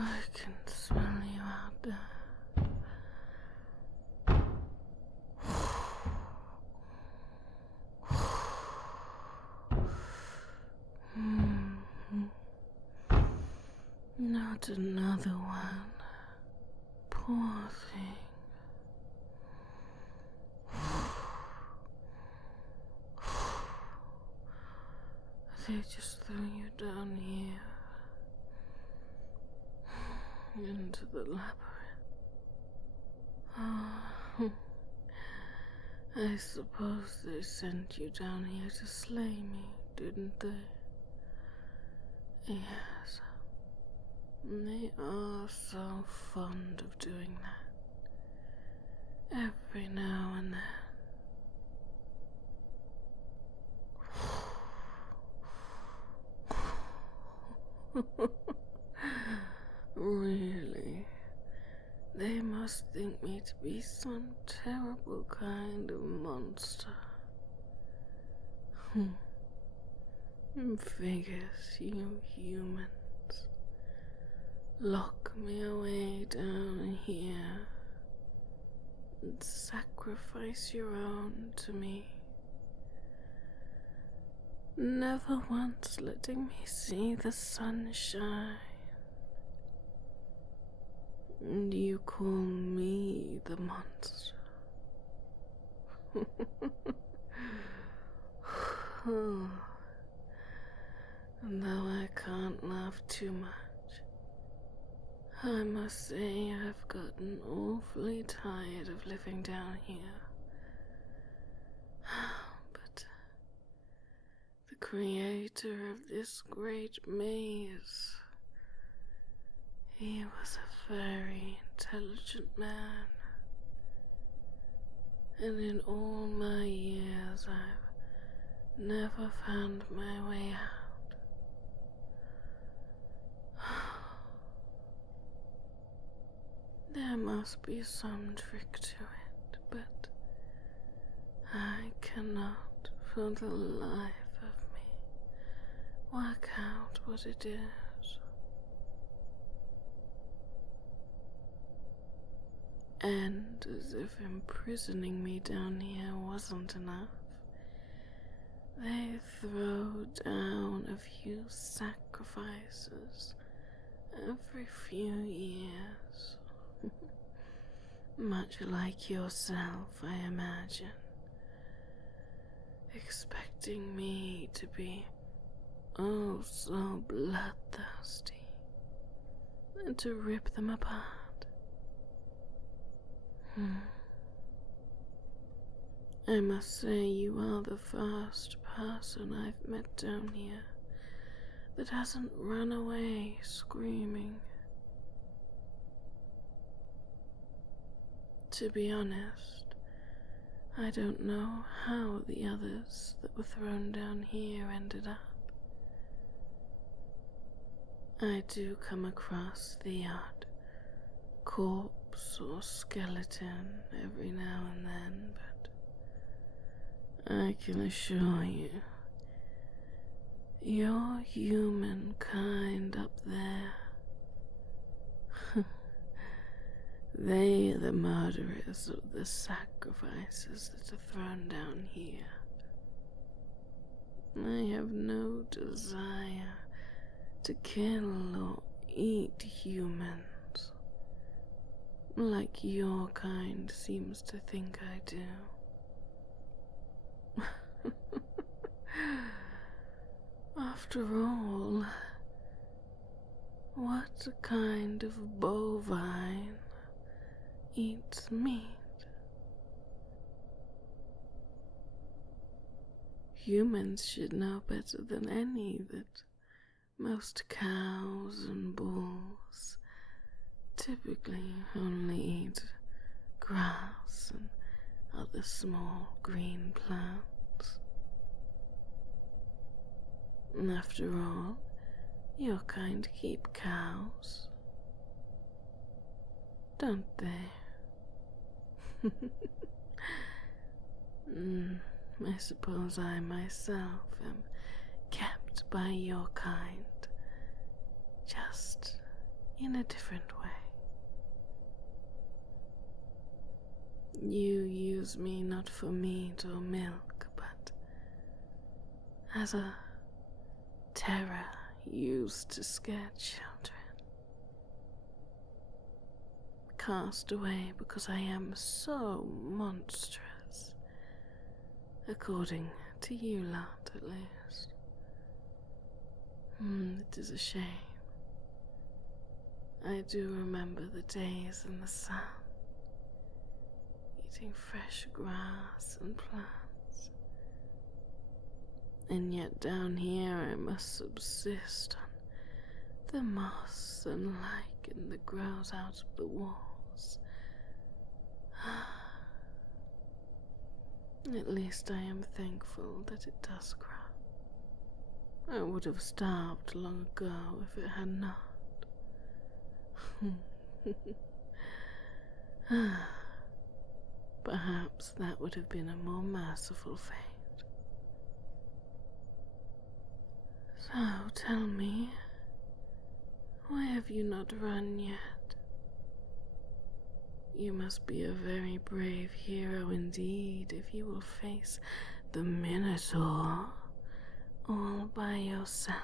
I can smell you out there. Not another one. Poor thing. They just threw you down here. Into the labyrinth. Oh, I suppose they sent you down here to slay me, didn't they? Yes. They are so fond of doing that. Every now and then. Really? They must think me to be some terrible kind of monster. Figures you humans lock me away down here and sacrifice your own to me, never once letting me see the sunshine. And you call me the monster. And though I can't laugh too much, I must say I've gotten awfully tired of living down here. But the creator of this great maze, he was a very intelligent man, and in all my years I've never found my way out. There must be some trick to it, but I cannot for the life of me work out what it is. And as if imprisoning me down here wasn't enough, they throw down a few sacrifices every few years. Much like yourself, I imagine, expecting me to be oh so bloodthirsty and to rip them apart. I must say you are the first person I've met down here that hasn't run away screaming. To be honest, I don't know how the others that were thrown down here ended up. I do come across the odd corpse or skeleton every now and then, but I can assure you, your humankind up there, they are the murderers of the sacrifices that are thrown down here. I have no desire to kill or eat humans, like your kind seems to think I do. After all, what kind of bovine eats meat. Humans should know better than any that most cows and bulls typically only eat grass and other small green plants. After all, your kind keep cows, don't they? I suppose I myself am kept by your kind, just in a different way. You use me not for meat or milk, but as a terror used to scare children. Cast away because I am so monstrous, according to you lot at least. It is a shame. I do remember the days in the sun, eating fresh grass and plants. And yet down here I must subsist on the moss and lichen that grows out of the walls. At least I am thankful that it does grow. I would have starved long ago if it had not. Perhaps that would have been a more merciful fate. So tell me, why have you not run yet? You must be a very brave hero indeed if you will face the Minotaur all by yourself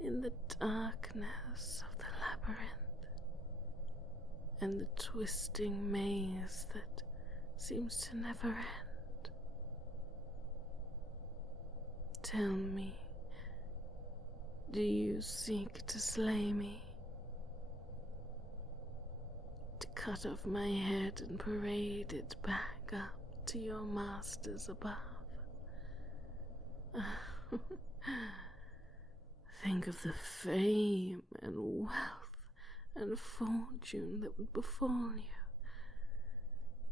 in the darkness of the labyrinth and the twisting maze that seems to never end. Tell me, do you seek to slay me? To cut off my head and parade it back up to your masters above? Think of the fame and wealth and fortune that would befall you.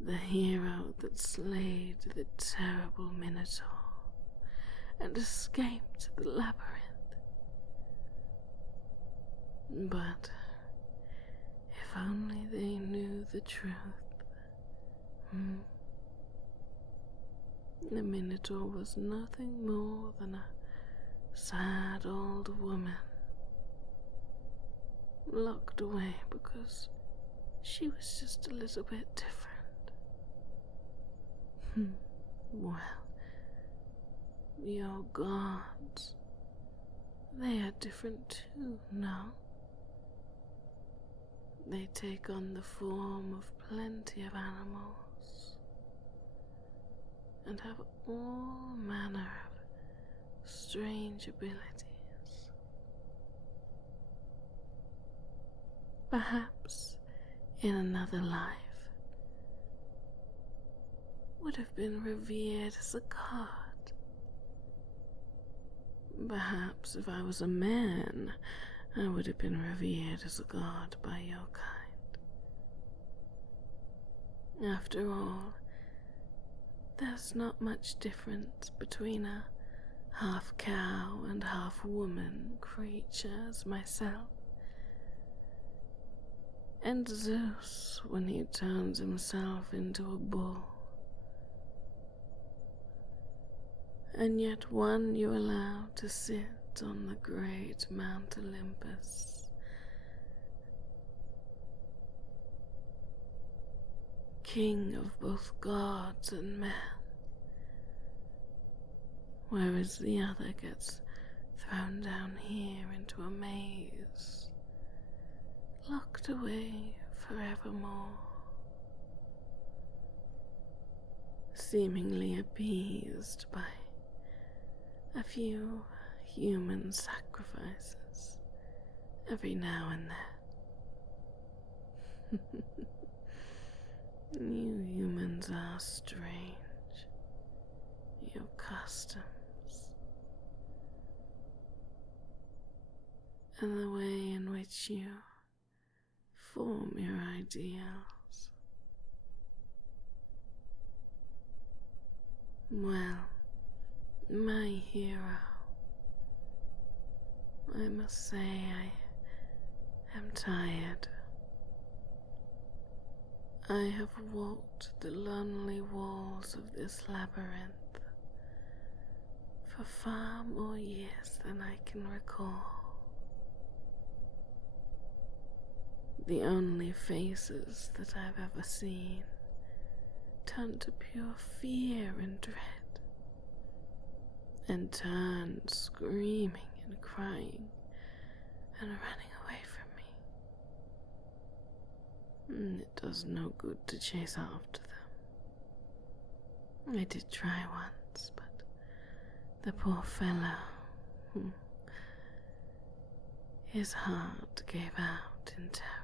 The hero that slayed the terrible Minotaur and escaped the labyrinth. But if only they knew the truth. The Minotaur was nothing more than a sad old woman, locked away because she was just a little bit different. Well, your gods, they are different too, no? They take on the form of plenty of animals and have all manner of strange abilities. Perhaps in another life would have been revered as a god. Perhaps if I was a man, I would have been revered as a god by your kind. After all, there's not much difference between a half cow and half woman creature as myself, and Zeus when he turns himself into a bull. And yet one you allow to sit on the great Mount Olympus, king of both gods and men, whereas the other gets thrown down here into a maze, locked away forevermore, seemingly appeased by a few human sacrifices every now and then. You humans are strange. Your customs and the way in which you form your ideals. Well, my hero, I must say I am tired. I have walked the lonely walls of this labyrinth for far more years than I can recall. The only faces that I've ever seen turned to pure fear and dread, and turned screaming and crying and running away from me. It does no good to chase after them. I did try once, but the poor fellow, his heart gave out in terror.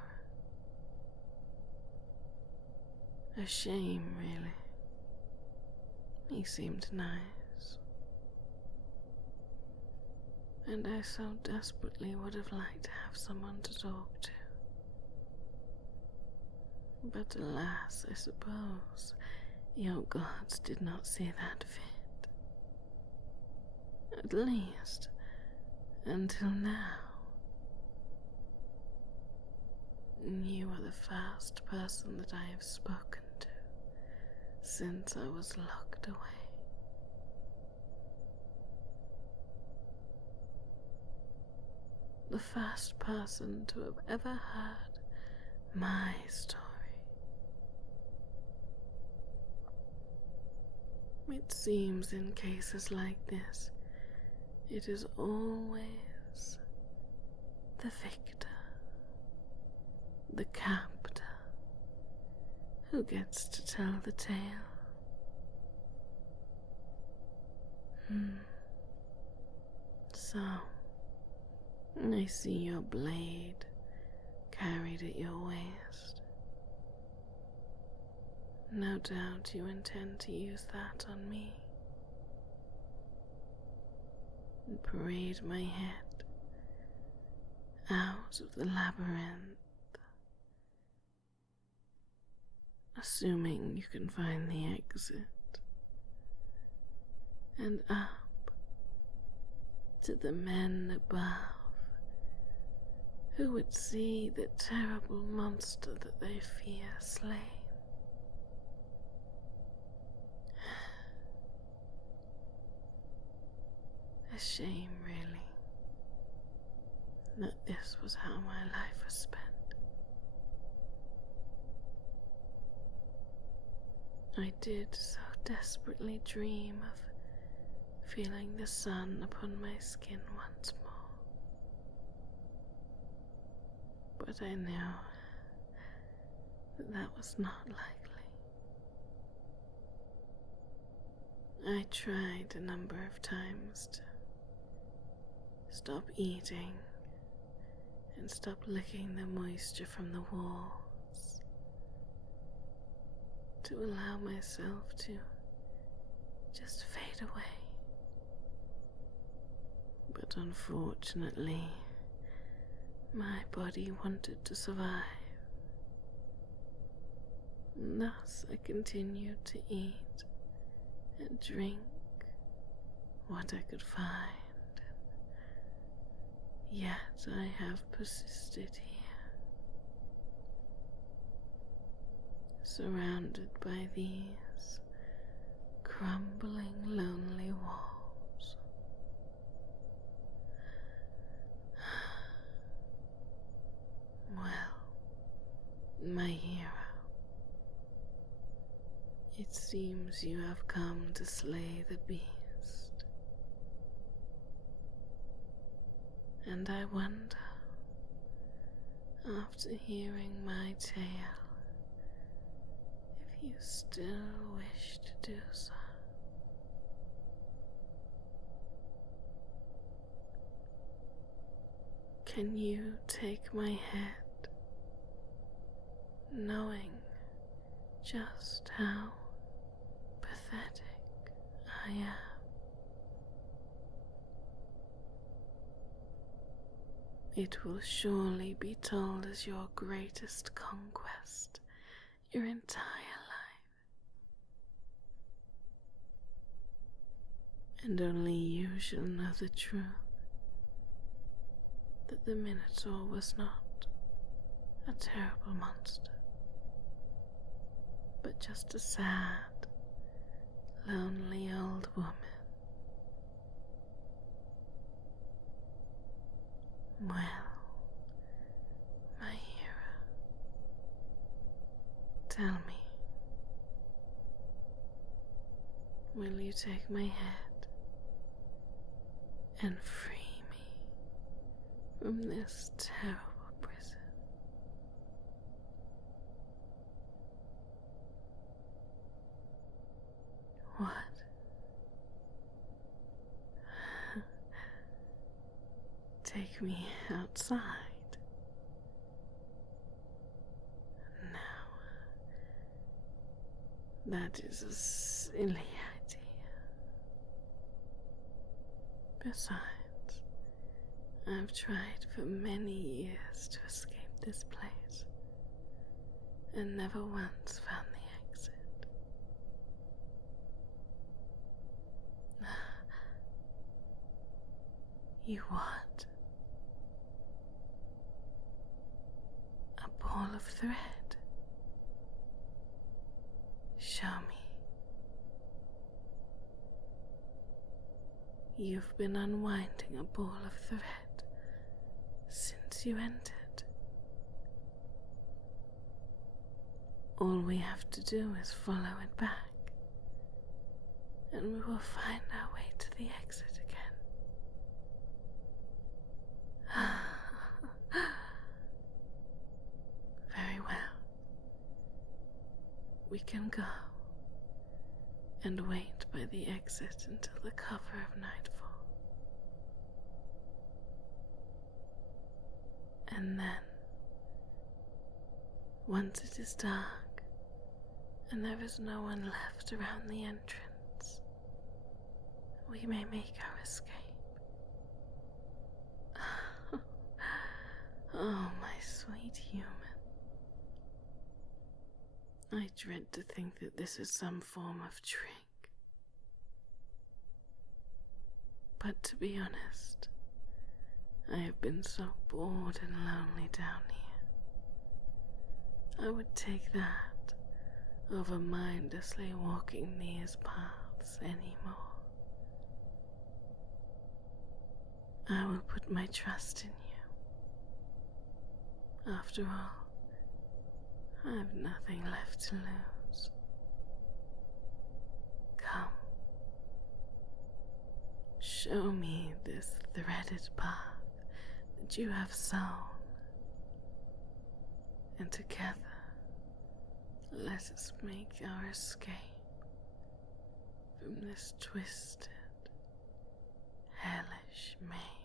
A shame, really. He seemed nice, and I so desperately would have liked to have someone to talk to. But alas, I suppose your gods did not see that fit. At least, until now. You are the first person that I have spoken to since I was locked away. The first person to have ever heard my story. It seems in cases like this, it is always the victor, the captor, who gets to tell the tale. So, I see your blade carried at your waist. No doubt you intend to use that on me. And parade my head out of the labyrinth, assuming you can find the exit, and up to the men above, who would see the terrible monster that they fear slain. A shame, really, that this was how my life was spent. I did so desperately dream of feeling the sun upon my skin once more. But I knew that was not likely. I tried a number of times to stop eating and stop licking the moisture from the walls, to allow myself to just fade away. But unfortunately, my body wanted to survive. And thus I continued to eat and drink what I could find. Yet I have persisted here, surrounded by these crumbling, lonely walls. Well, my hero, it seems you have come to slay the beast. And I wonder, after hearing my tale, if you still wish to do so. Can you take my head, knowing just how pathetic I am. It will surely be told as your greatest conquest your entire life. And only you shall know the truth, that the Minotaur was not a terrible monster, but just a sad, lonely old woman. Well, my hero, tell me, will you take my head and free me from this terrible prison? What? Take me outside? No, that is a silly idea. Besides, I've tried for many years to escape this place and never once found the exit. You what? A ball of thread? Show me. You've been unwinding a ball of thread since you entered. All we have to do is follow it back, and we will find our way to the exit again. Very well. We can go and wait by the exit until the cover of nightfall. And then, once it is dark and there is no one left around the entrance, we may make our escape. Oh, my sweet human. I dread to think that this is some form of trick. But to be honest, I have been so bored and lonely down here. I would take that over mindlessly walking these paths anymore. I will put my trust in you. After all, I have nothing left to lose. Come, show me this threaded path that you have sown, and together let us make our escape from this twisted, hellish maze.